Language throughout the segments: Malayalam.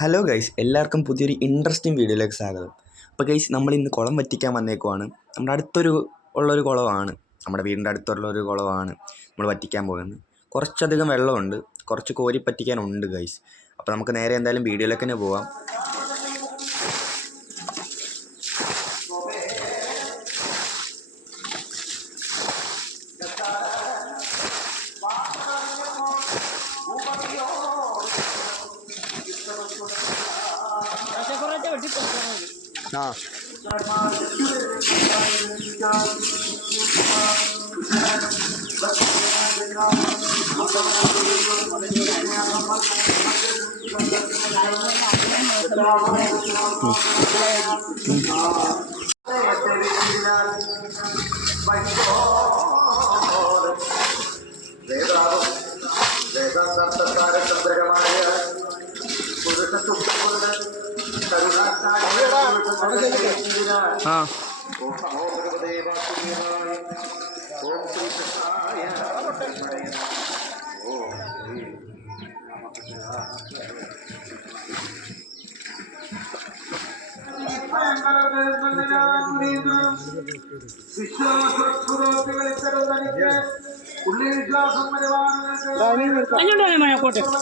ഹലോ ഗൈസ്, എല്ലാവർക്കും പുതിയൊരു ഇൻട്രസ്റ്റിംഗ് വീഡിയോയിലേക്ക് സ്വാഗതം. അപ്പോൾ ഗൈസ്, നമ്മളിന്ന് കുളം വറ്റിക്കാൻ വന്നേക്കുവാണ്. നമ്മുടെ അടുത്തൊരു കുളമാണ്, നമ്മുടെ വീടിൻ്റെ അടുത്തുള്ളൊരു കുളമാണ് നമ്മൾ വറ്റിക്കാൻ പോകുന്നത്. കുറച്ചധികം വെള്ളമുണ്ട്, കുറച്ച് കോരി പറ്റിക്കാനുണ്ട് ഗൈസ്. അപ്പോൾ നമുക്ക് നേരെ എന്തായാലും വീഡിയോയിലേക്ക് തന്നെ പോവാം.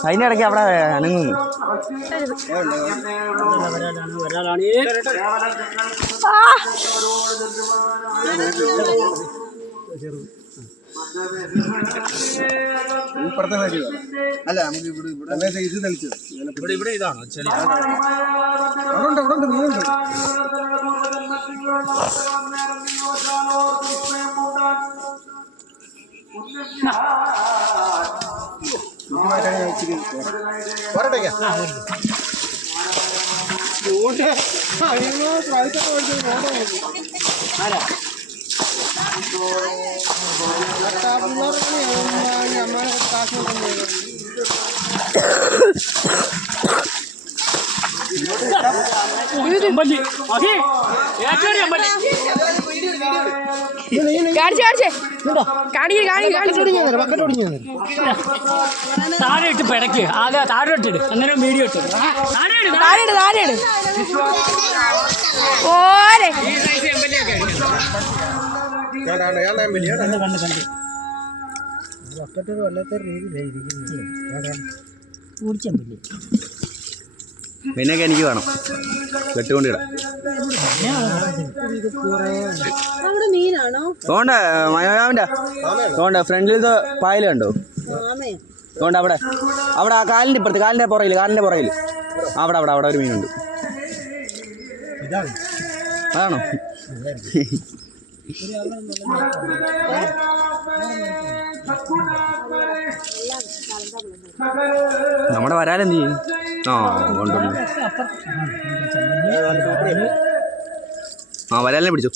അതിനിടയ്ക്ക് അവിടെ അനങ്ങുന്നു. അല്ല നമുക്ക് ഇവിടെ ഇത് കളിച്ചത് ഇവിടെ ഇതാണോ അവിടെ മീനുണ്ട്. താഴെ ഇട്ട് പിടക്ക് ആകെ താഴെ ഇട്ടിട് അങ്ങനെ വീഡിയോ ഇട്ട് പിന്നെയൊക്കെ എനിക്ക് വേണം കെട്ടുകൊണ്ടിടാം. തോണ്ട മയോയാമിൻ്റെ തോണ്ട ഫ്രണ്ടിലത്തെ പായൽ കണ്ടോ? തോണ്ട അവിടെ അവിടെ ആ കാലിൻ്റെ ഇപ്പുറത്ത് കാലിൻ്റെ പുറകിൽ അവിടെ ഒരു മീനുണ്ട്. അതാണോ? നമ്മുടെ വരാലെന്ത് ചെയ്യും? കൊണ്ടുണ്ട്. വരാലിനെ പിടിച്ചു.